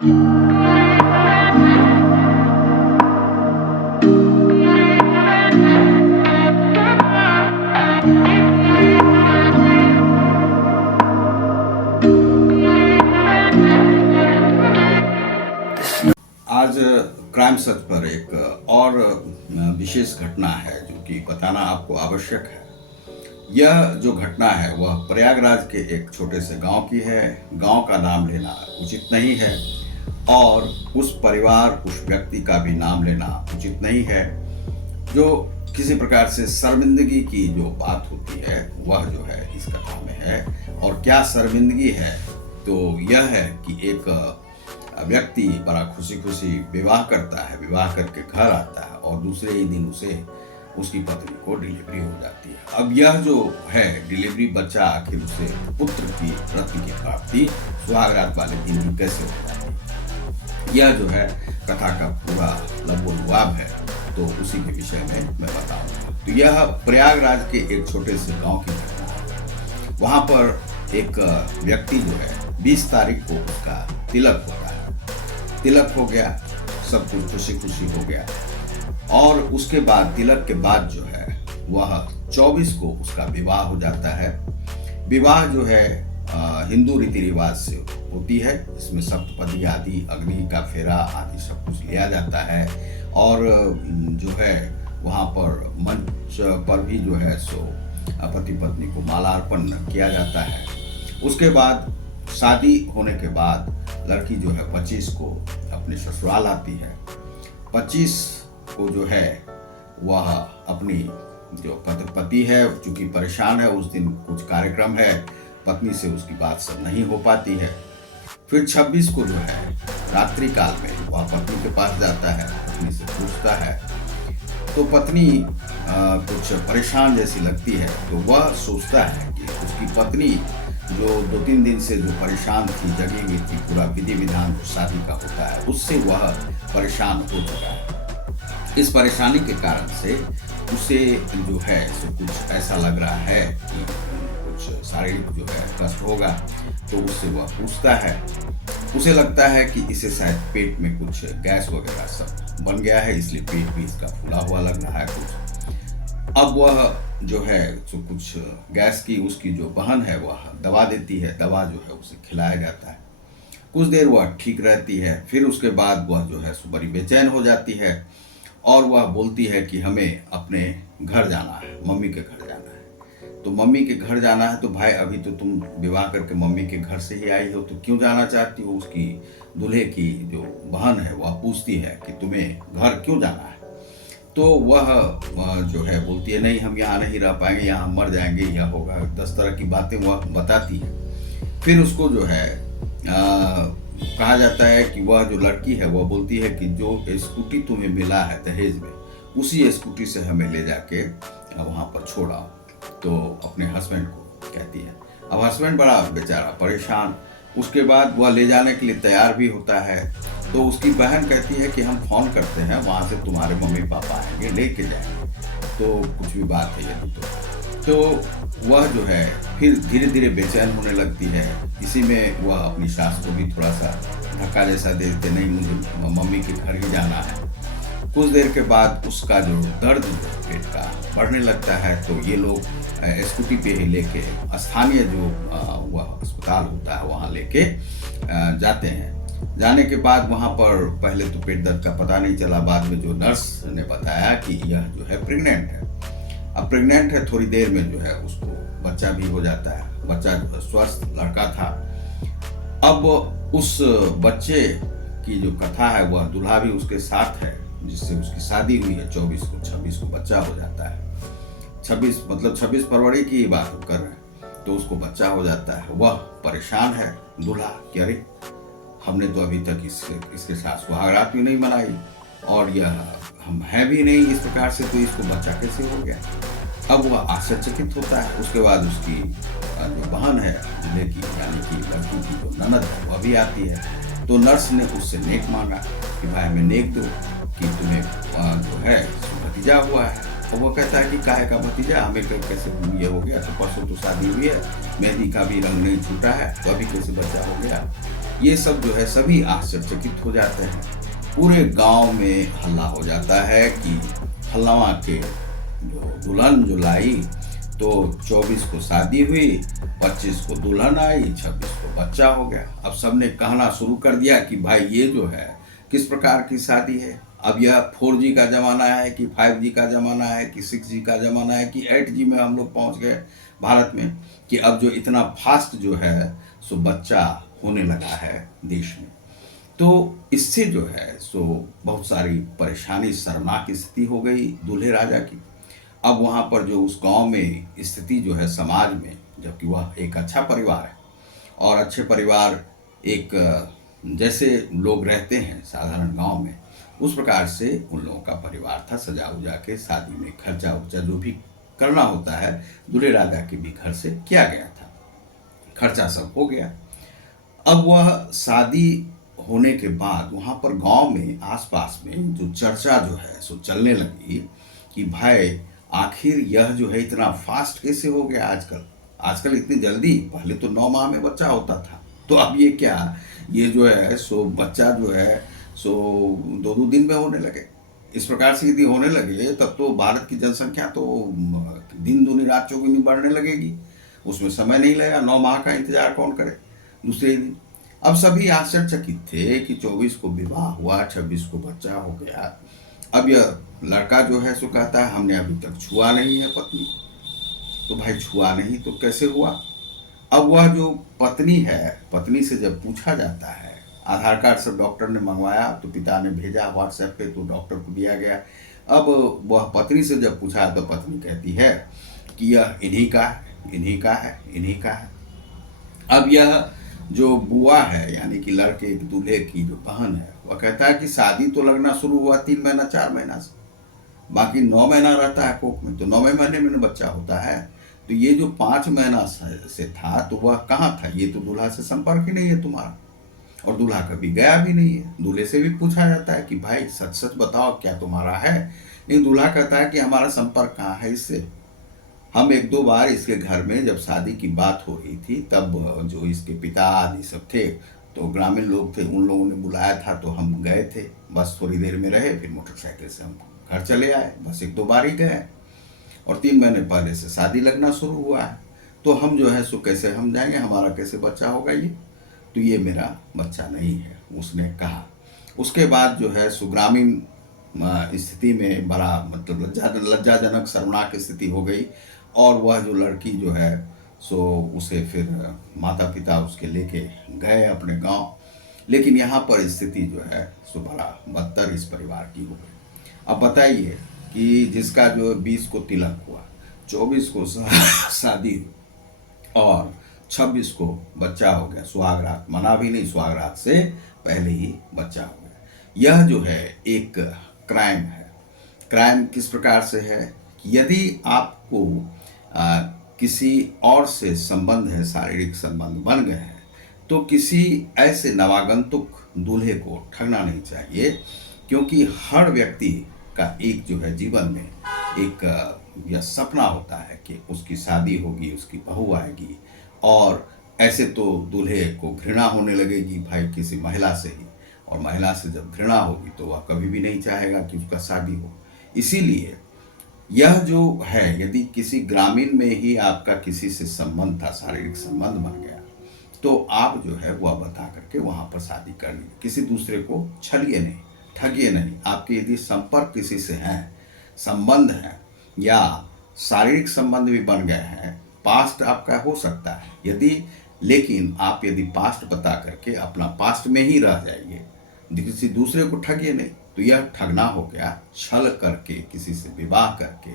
आज क्राइम सच पर एक और विशेष घटना है जो कि बताना आपको आवश्यक है। यह जो घटना है वह प्रयागराज के एक छोटे से गांव की है। गांव का नाम लेना उचित नहीं है और उस परिवार, उस व्यक्ति का भी नाम लेना उचित नहीं है जो किसी प्रकार से शर्मिंदगी की जो बात होती है वह जो है इस कथा में है। और क्या शर्मिंदगी है तो यह है कि एक व्यक्ति बड़ा खुशी खुशी विवाह करता है, विवाह करके घर आता है और दूसरे ही दिन उसकी पत्नी को डिलीवरी हो जाती है। अब यह जो है डिलीवरी बच्चा आखिर उसे पुत्र की रत्न की प्राप्ति सुहागरात वाले दिन ही कैसे हो जाती है, यह जो है कथा का पूरा लबोलुआब है। तो उसी के विषय में मैं बताऊंगा। तो यह प्रयागराज के एक छोटे से गांव की घटना है। वहां पर एक व्यक्ति जो है 20 तारीख को उसका तिलक होता है। तिलक हो गया, सब कुछ खुशी खुशी हो गया और उसके बाद तिलक के बाद जो है वह 24 को उसका विवाह हो जाता है। विवाह जो है हिंदू रीति रिवाज से होती है। इसमें सप्तपदी आदि, अग्नि का फेरा आदि सब कुछ लिया जाता है और जो है वहाँ पर मंच पर भी जो है सो पति पत्नी को मालार्पण किया जाता है। उसके बाद शादी होने के बाद लड़की जो है 25 को अपने ससुराल आती है। 25 को जो है वह अपनी जो पति है चूंकि परेशान है, उस दिन कुछ कार्यक्रम है, पत्नी से उसकी बात सब नहीं हो पाती है। फिर 26 को जो है रात्रि काल में वह पत्नी के पास जाता है, पत्नी से पूछता है तो पत्नी कुछ परेशान जैसी लगती है। तो वह सोचता है कि उसकी पत्नी जो 2-3 दिन से जो परेशान थी, जगी हुई थी, पूरा विधि विधान जो शादी का होता है उससे वह परेशान हो चुका है। इस परेशानी के कारण से उसे जो है सो कुछ ऐसा लग रहा है कि कुछ शारीरिक जो है कष्ट होगा। तो उससे वह पूछता है, उसे लगता है कि इसे शायद पेट में कुछ गैस वगैरह सब बन गया है, इसलिए पेट भी इसका फूला हुआ लग रहा है कुछ। अब वह जो है जो कुछ गैस की उसकी जो बहन है वह दवा देती है, दवा जो है उसे खिलाया जाता है। कुछ देर वह ठीक रहती है, फिर उसके बाद वह जो है बड़ी बेचैन हो जाती है और वह बोलती है कि हमें अपने घर जाना है, मम्मी के घर जाना है। तो मम्मी के घर जाना है तो भाई अभी तो तुम विवाह करके मम्मी के घर से ही आई हो, तो क्यों जाना चाहती हो? उसकी दूल्हे की जो बहन है वह पूछती है कि तुम्हें घर क्यों जाना है? तो वह जो है बोलती है नहीं, हम यहाँ नहीं रह पाएंगे, यहाँ मर जाएंगे, यह होगा, 10 तरह की बातें वह बताती है। फिर उसको जो है कहा जाता है कि वह जो लड़की है वह बोलती है कि जो स्कूटी तुम्हें मिला है दहेज में, उसी स्कूटी से हमें ले जाके वहाँ पर छोड़ाओ। तो अपने हस्बैंड को कहती है। अब हस्बैंड बड़ा बेचारा परेशान। उसके बाद वह ले जाने के लिए तैयार भी होता है। तो उसकी बहन कहती है कि हम फोन करते हैं, वहाँ से तुम्हारे मम्मी पापा आएंगे, लेके जाएंगे, तो कुछ भी बात है यदि तो वह जो है फिर धीरे धीरे बेचैन होने लगती है। इसी में वह अपनी सास को भी थोड़ा सा धक्का जैसा दे देते, नहीं मुझे मम्मी के घर ही जाना है। कुछ देर के बाद उसका जो दर्द पेट का बढ़ने लगता है। तो ये लोग स्कूटी पे ही लेके स्थानीय जो वह अस्पताल होता है वहाँ लेके जाते हैं। जाने के बाद वहाँ पर पहले तो पेट दर्द का पता नहीं चला, बाद में जो नर्स ने बताया कि यह जो है प्रेग्नेंट है। अब प्रेग्नेंट है, थोड़ी देर में जो है उसको बच्चा भी हो जाता है। बच्चा स्वस्थ लड़का था। अब उस बच्चे की जो कथा है वह दूल्हा भी उसके साथ है जिससे उसकी शादी हुई है 24 को। 26 को बच्चा हो जाता है। 26 फरवरी की बात कर रहे हैं। तो उसको बच्चा हो जाता है। वह परेशान है दूल्हा कि अरे हमने तो अभी तक इसके साथ सुहागरात भी नहीं मनाई और यह हम हैं भी नहीं इस प्रकार से, तो इसको बच्चा कैसे हो गया? अब वह आश्चर्यचकित होता है। उसके बाद उसकी जो बहन है दूल्हे की यानी कि लड़की की जो ननद है वह भी आती है। तो नर्स ने उससे नेक मांगा कि भाई हमें नेक दो कि तुम्हें जो है भतीजा हुआ है। और वो कहता है कि काहे का भतीजा, हमें कैसे ये हो गया? तो परसों तो शादी हुई है, मेहंदी का भी रंग नहीं छूटा है, तो अभी कैसे बच्चा हो गया? ये सब जो है सभी आश्चर्यचकित हो जाते हैं। पूरे गांव में हल्ला हो जाता है कि फलाना के जो दुल्हन जो लाई, तो 24 को शादी हुई, 25 को दुल्हन आई, 26 को बच्चा हो गया। अब सबने कहना शुरू कर दिया कि भाई ये जो है किस प्रकार की शादी है। अब यह 4G का ज़माना है कि 5G का ज़माना है कि 6G का ज़माना है कि 8G में हम लोग पहुंच गए भारत में, कि अब जो इतना फास्ट जो है सो बच्चा होने लगा है देश में। तो इससे जो है सो बहुत सारी परेशानी, शर्मनाक स्थिति हो गई दूल्हे राजा की। अब वहाँ पर जो उस गांव में स्थिति जो है समाज में, जबकि वह एक अच्छा परिवार है और अच्छे परिवार एक जैसे लोग रहते हैं साधारण गांव में, उस प्रकार से उन लोगों का परिवार था। सजा उजा के शादी में खर्चा उर्चा जो भी करना होता है दूल्हे राजा के भी घर से किया गया था। खर्चा सब हो गया। अब वह शादी होने के बाद वहाँ पर गांव में आसपास में जो चर्चा जो है सो चलने लगी कि भाई आखिर यह जो है इतना फास्ट कैसे हो गया आजकल। आजकल इतनी जल्दी, पहले तो 9 माह में बच्चा होता था, तो अब ये क्या, ये जो है सो बच्चा जो है सो 2-2 दिन में होने लगे। इस प्रकार से यदि होने लगे तब तो भारत की जनसंख्या तो दिन दूनी रात चौगुनी बढ़ने लगेगी। उसमें समय नहीं लगेगा, 9 माह का इंतजार कौन करे दूसरे दिन। अब सभी आश्चर्यचकित थे कि 24 को विवाह हुआ, 26 को बच्चा हो गया। अब यह लड़का जो है सो कहता है हमने अभी तक छुआ नहीं है पत्नी को। तो भाई छुआ नहीं तो कैसे हुआ। अब वह जो पत्नी है, पत्नी से जब पूछा जाता है, आधार कार्ड सब डॉक्टर ने मंगवाया, तो पिता ने भेजा व्हाट्सएप पे, तो डॉक्टर को दिया गया। अब वह पत्नी से जब पूछा तो पत्नी कहती है कि यह इन्हीं का है, इन्हीं का है, इन्हीं का है। अब यह जो बुआ है यानी कि लड़के दूल्हे की जो बहन है, वह कहता है कि शादी तो लगना शुरू हुआ 3 महीना 4 महीना से, बाकी 9 महीना रहता है कोख में, तो 9वें महीने में बच्चा होता है। तो ये जो 5 महीना से था तो वह कहाँ था, ये तो दूल्हा से संपर्क ही नहीं है तुम्हारा, और दूल्हा कभी गया भी नहीं है। दूल्हे से भी पूछा जाता है कि भाई सच सच बताओ क्या तुम्हारा है, लेकिन दूल्हा कहता है कि हमारा संपर्क कहाँ है इससे। हम 1-2 बार इसके घर में जब शादी की बात हो रही थी तब जो इसके पिता आदि सब थे, तो ग्रामीण लोग थे, उन लोगों ने बुलाया था तो हम गए थे, बस थोड़ी देर में रहे, फिर मोटरसाइकिल से हम घर चले आए। बस 1-2 बार ही गए और 3 महीने पहले से शादी लगना शुरू हुआ है। तो हम जो है सो कैसे हम जाएंगे, हमारा कैसे बच्चा होगा ये, तो ये मेरा बच्चा नहीं है, उसने कहा। उसके बाद जो है सो ग्रामीण स्थिति में बड़ा मतलब लज्जाजनक शर्मनाक स्थिति हो गई, और वह जो लड़की जो है सो उसे फिर माता पिता उसके लेके गए अपने गांव। लेकिन यहाँ पर स्थिति जो है सो बड़ा बदतर इस परिवार की हो गई। अब बताइए कि जिसका जो 20 को तिलक हुआ, 24 को शादी हुई और 26 को बच्चा हो गया, सुहागरात मना भी नहीं, सुहागरात से पहले ही बच्चा हो गया। यह जो है एक क्राइम है। क्राइम किस प्रकार से है कि यदि आपको किसी और से संबंध है, शारीरिक संबंध बन गए हैं, तो किसी ऐसे नवागंतुक दूल्हे को ठगना नहीं चाहिए, क्योंकि हर व्यक्ति का एक जो है जीवन में एक यह सपना होता है कि उसकी शादी होगी, उसकी बहू आएगी, और ऐसे तो दूल्हे को घृणा होने लगेगी भाई किसी महिला से ही, और महिला से जब घृणा होगी तो वह कभी भी नहीं चाहेगा कि उसका शादी हो। इसीलिए यह जो है, यदि किसी ग्रामीण में ही आपका किसी से संबंध था, शारीरिक संबंध बन गया, तो आप जो है वह बता करके वहाँ पर शादी कर लीजिए। किसी दूसरे को छलिए नहीं, ठगिए नहीं। आपके यदि संपर्क किसी से हैं, संबंध है या शारीरिक संबंध भी बन गए हैं, पास्ट आपका हो सकता है यदि, लेकिन आप यदि पास्ट बता करके अपना पास्ट में ही रह जाइए, किसी दूसरे को ठगिए नहीं, तो यह ठगना हो गया। छल करके किसी से विवाह करके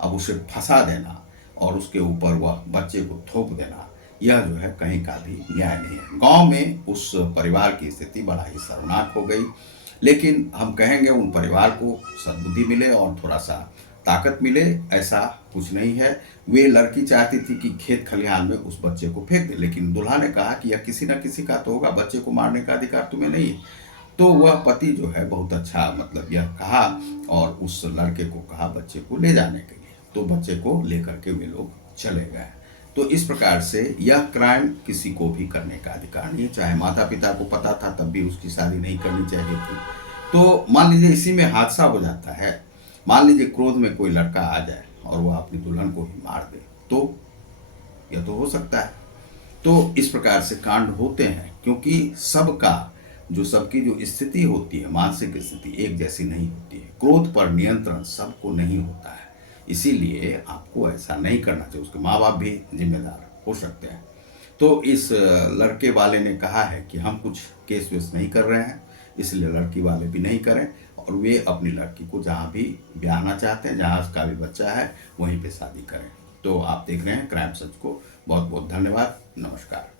अब उसे फंसा देना और उसके ऊपर वह बच्चे को थोप देना, यह जो है कहीं का भी न्याय नहीं है। गांव में उस परिवार की स्थिति बड़ा ही शर्मनाक हो गई। लेकिन हम कहेंगे उन परिवार को सद्बुद्धि मिले और थोड़ा सा ताकत मिले, ऐसा कुछ नहीं है। वे लड़की चाहती थी कि खेत खलिहान में उस बच्चे को फेंक दे, लेकिन दूल्हा ने कहा कि यह किसी न किसी का तो होगा, बच्चे को मारने का अधिकार तुम्हें नहीं है। तो वह पति जो है बहुत अच्छा मतलब यह कहा और उस लड़के को कहा बच्चे को ले जाने के लिए, तो बच्चे को लेकर के वे लोग चले गए। तो इस प्रकार से यह क्राइम किसी को भी करने का अधिकार नहीं है। चाहे माता पिता को पता था तब भी उसकी शादी नहीं करनी चाहिए थी। तो मान लीजिए इसी में हादसा हो जाता है, मान लीजिए क्रोध में कोई लड़का आ जाए और वह अपनी दुल्हन को ही मार दे, तो यह तो हो सकता है। तो इस प्रकार से कांड होते हैं, क्योंकि सबकी जो स्थिति होती है, मानसिक स्थिति एक जैसी नहीं होती है। क्रोध पर नियंत्रण सबको नहीं होता है, इसीलिए आपको ऐसा नहीं करना चाहिए। उसके माँ बाप भी जिम्मेदार हो सकते हैं। तो इस लड़के वाले ने कहा है कि हम कुछ केस वेस नहीं कर रहे हैं, इसलिए लड़की वाले भी नहीं करें, और वे अपनी लड़की को जहाँ भी ब्याहना चाहते हैं, जहाँ उसका भी बच्चा है, वहीं पे शादी करें। तो आप देख रहे हैं क्राइम सच को। बहुत बहुत धन्यवाद। नमस्कार।